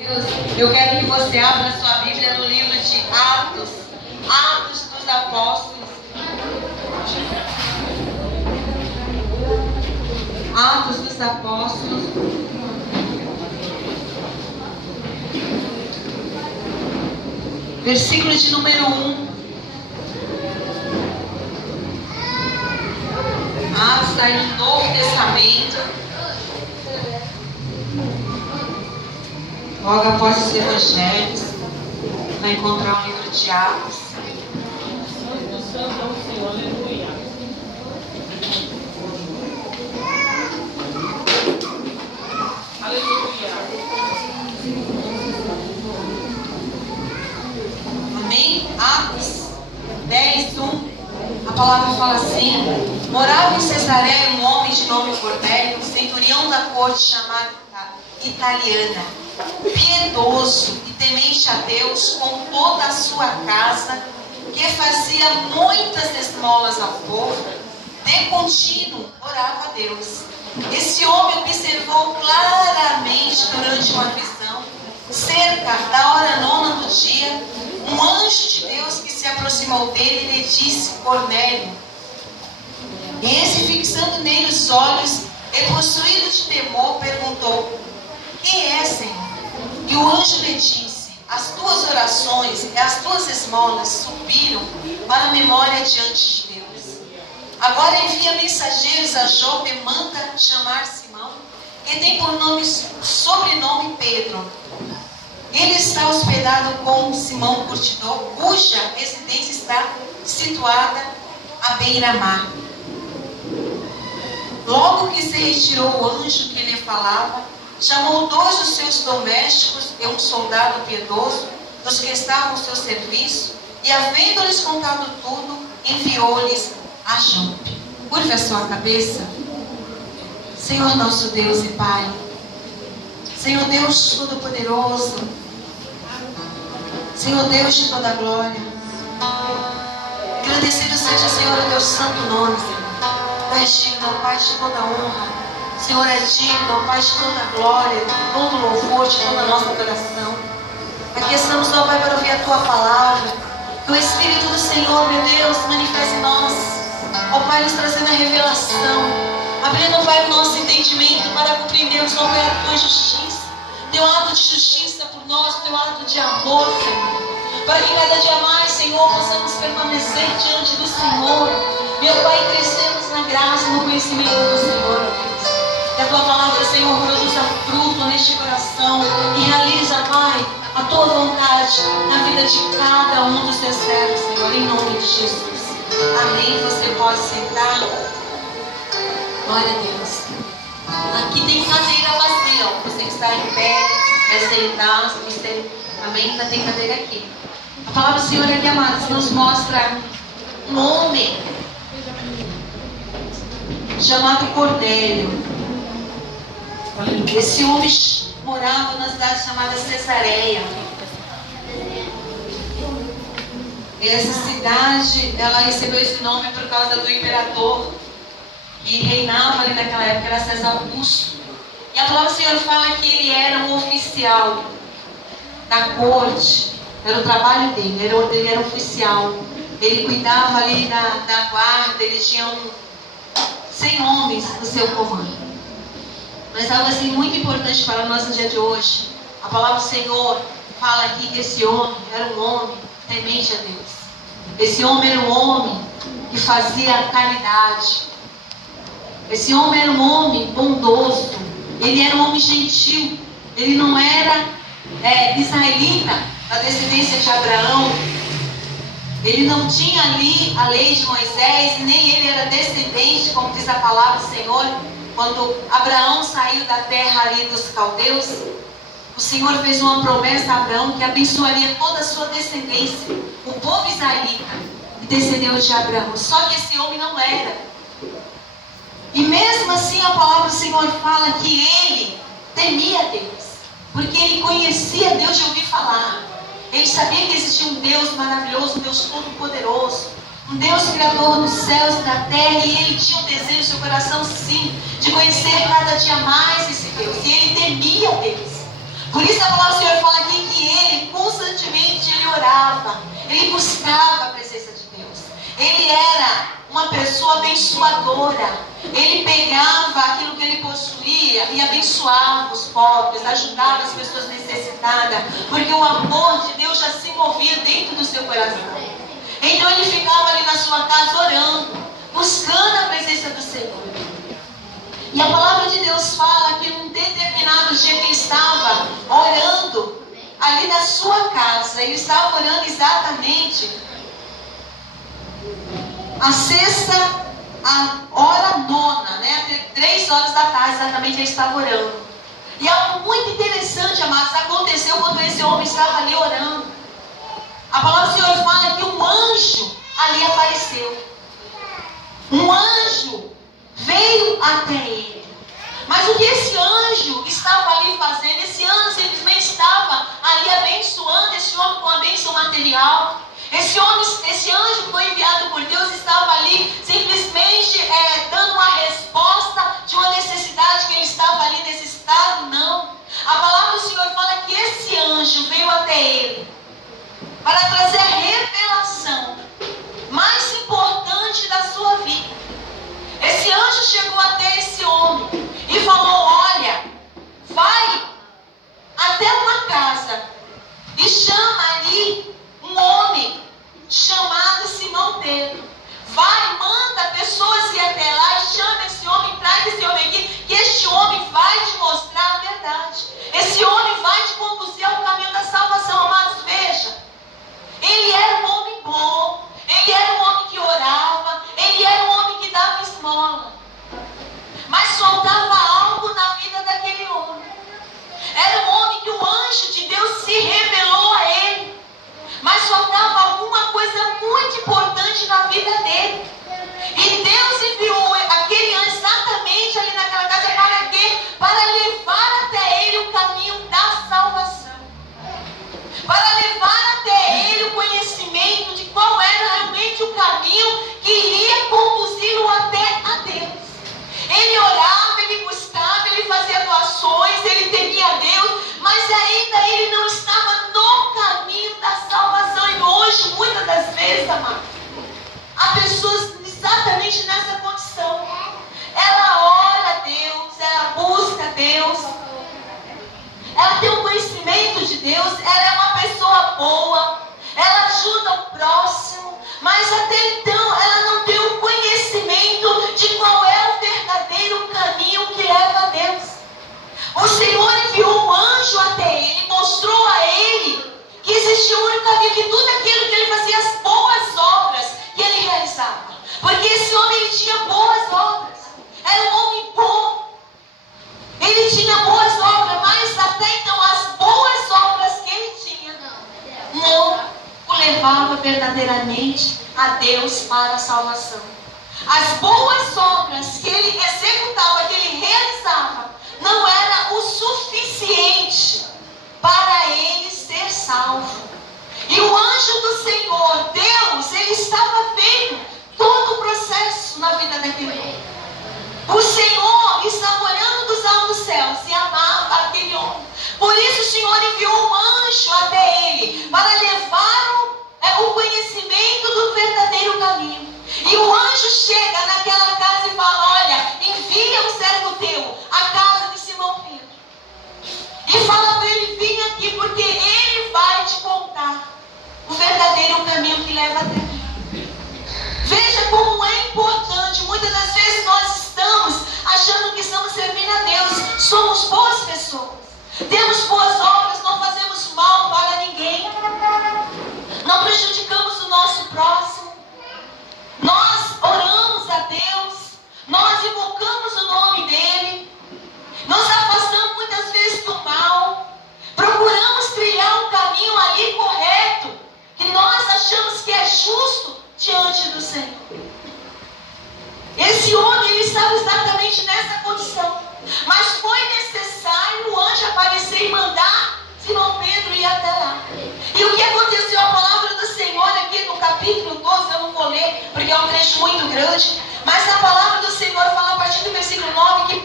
Deus, eu quero que você abra sua Bíblia no livro de Atos, Atos dos Apóstolos. Atos dos Apóstolos. Versículo de número 1. Atos está aí no Novo Testamento. Logo após os evangelhos, vai encontrar o livro de Atos. Amém? Atos 10:1. A palavra fala assim: morava em Cesareia um homem de nome Cornélio, centurião da corte chamada italiana, piedoso e temente a Deus com toda a sua casa, que fazia muitas esmolas ao povo, de contínuo orava a Deus. Esse homem observou claramente durante uma visão, cerca da hora 9 do dia, um anjo de Deus que se aproximou dele e lhe disse: Cornélio. E esse, fixando nele os olhos e possuído de temor, perguntou: quem é, Senhor? E o anjo lhe disse: as tuas orações e as tuas esmolas subiram para a memória diante de Deus. Agora envia mensageiros a Jope e manda chamar Simão, que tem por sobrenome Pedro. Ele está hospedado com Simão Curtidor, cuja residência está situada à beira-mar. Logo que se retirou o anjo que lhe falava, chamou 2 dos seus domésticos e um soldado piedoso, dos que estavam ao seu serviço, e, havendo-lhes contado tudo, enviou-lhes a Jope. Curva a sua cabeça. Senhor nosso Deus e Pai, Senhor Deus Todo-Poderoso, Senhor Deus de toda glória, agradecido seja, Senhor, o teu santo nome, Senhor. Tu és digno, ó Pai, de toda honra. Senhor, é digno, ó Pai, de toda glória, de todo louvor, de toda a nossa adoração. Aqui estamos, ó Pai, para ouvir a Tua palavra. Que o Espírito do Senhor, meu Deus, manifeste em nós, ó Pai, nos trazendo a revelação, abrindo, ó Pai, o nosso entendimento para compreendermos, ó Pai, a Tua justiça, Teu ato de justiça por nós, Teu ato de amor, Senhor. Para que cada dia mais, Senhor, possamos permanecer diante do Senhor, meu Pai, crescemos na graça e no conhecimento do Senhor, ó Deus. Que a Tua palavra, Senhor, produza fruto neste coração e realiza, Pai, a Tua vontade na vida de cada um dos Teus servos, Senhor, em nome de Jesus. Amém. Você pode sentar. Glória a Deus. Aqui tem cadeira vazia, ó. Você que está em pé, quer sentar, amém? Ainda tem cadeira aqui. A palavra do Senhor aqui, amados, nos mostra um homem chamado Cornélio. Esse homem morava na cidade chamada Cesareia. Essa cidade, ela recebeu esse nome por causa do imperador que reinava ali naquela época, era César Augusto. E a palavra do Senhor fala que ele era um oficial da corte, era o trabalho dele, ele era um oficial. Ele cuidava ali da guarda, ele tinha 100 homens no seu comando. Mas algo assim muito importante para nós no dia de hoje, a palavra do Senhor fala aqui que esse homem era um homem temente a Deus. Esse homem era um homem que fazia caridade. Esse homem era um homem bondoso. Ele era um homem gentil. Ele não era israelita, da descendência de Abraão. Ele não tinha ali a lei de Moisés, nem ele era descendente, como diz a palavra do Senhor. Quando Abraão saiu da terra ali dos caldeus, o Senhor fez uma promessa a Abraão que abençoaria toda a sua descendência, o povo israelita, e descendeu de Abraão. Só que esse homem não era. E mesmo assim a palavra do Senhor fala que ele temia Deus, porque ele conhecia Deus de ouvir falar. Ele sabia que existia um Deus maravilhoso, um Deus todo-poderoso, um Deus criador dos céus e da terra, e ele tinha um desejo no seu coração, sim, de conhecer cada dia mais esse Deus, e ele temia Deus. Por isso a palavra do Senhor constantemente ele orava, ele buscava a presença de Deus. Ele era uma pessoa abençoadora. Ele pegava aquilo que ele possuía e abençoava os pobres, ajudava as pessoas necessitadas, porque o amor de Deus já se movia dentro do seu coração. Então ele ficava ali na sua casa orando, buscando a presença do Senhor. E a palavra de Deus fala que num determinado dia que ele estava orando ali na sua casa, ele estava orando exatamente a sexta, a hora nona, né? 3 horas da tarde, exatamente ele estava orando. E algo muito interessante, amados, aconteceu quando esse homem estava ali orando. A palavra do Senhor fala que um anjo ali apareceu. Um anjo veio até ele. Mas o que esse anjo estava ali fazendo? Esse anjo simplesmente estava ali abençoando esse homem com a bênção material. Esse anjo que foi enviado por Deus estava ali simplesmente dando uma resposta de uma necessidade que ele estava ali necessitado? Não. A palavra do Senhor fala que esse anjo veio até ele para trazer a revelação mais importante da sua vida. Esse anjo chegou até esse homem e falou: olha, vai até uma casa e chama ali um homem chamado Simão Pedro. Vai, manda pessoas ir até lá e chama esse homem, traz esse homem aqui, que este homem vai te mostrar a verdade. Esse homem vai te conduzir ao caminho da salvação. Amados, veja, ele era um homem bom, ele era um homem que orava, ele era um homem que dava esmola. Mas faltava algo na vida daquele homem. Era um homem que o anjo de Deus se revelou a ele. Mas faltava alguma coisa muito importante na vida dele. E Deus enviou aquele anjo exatamente ali naquela casa para quê? Para levar até ele o caminho da salvação. Para levar até ele o conhecimento de qual era realmente o caminho que iria conduzi-lo até a Deus. Ele orava, ele buscava, ele fazia doações, ele temia a Deus, mas ainda ele não estava no caminho da salvação. E hoje, muitas das vezes, amados, há pessoas exatamente nessa condição. Ela ora a Deus, ela busca a Deus, ela tem um conhecimento de Deus, ela é uma pessoa boa, ela ajuda o próximo, mas até então ela não tem o conhecimento de qual é o verdadeiro caminho que leva a Deus. O Senhor enviou um anjo até ele, mostrou a ele que existia um único caminho, que tudo aquilo que ele fazia, as boas obras que ele realizava. Porque esse homem, ele tinha boas obras, era um homem bom, ele tinha boas obras, mas até então as boas obras que ele tinha não o levava verdadeiramente a Deus para a salvação. As boas obras que ele executava, que ele realizava, não era o suficiente para ele ser salvo. E o anjo do Senhor, Deus, ele estava vendo todo o processo na vida daquele homem. O Senhor estava olhando dos altos céus e amava aquele homem. Por isso o Senhor enviou um anjo até ele para levar o conhecimento do verdadeiro caminho. E o anjo chega naquela casa e fala: olha, envia um servo teu à casa de Simão Pedro e fala para ele vir aqui, porque ele vai te contar o verdadeiro caminho que leva até mim. Veja como é importante. Muitas das vezes nós estamos achando que estamos servindo a Deus, somos boas pessoas, temos boas obras, não fazemos mal para ninguém, não prejudicamos o nosso próximo, nós oramos a Deus, nós invocamos o nome dEle, nos afastamos muitas vezes do mal, procuramos trilhar um caminho ali correto, que nós achamos que é justo diante do Senhor. Esse homem, ele estava exatamente nessa condição, mas foi necessário o anjo aparecer e mandar Simão Pedro ir até lá. E o que aconteceu? A palavra do Senhor aqui no capítulo 12, eu não vou ler porque é um trecho muito grande, mas a palavra do Senhor fala a partir do versículo 9 que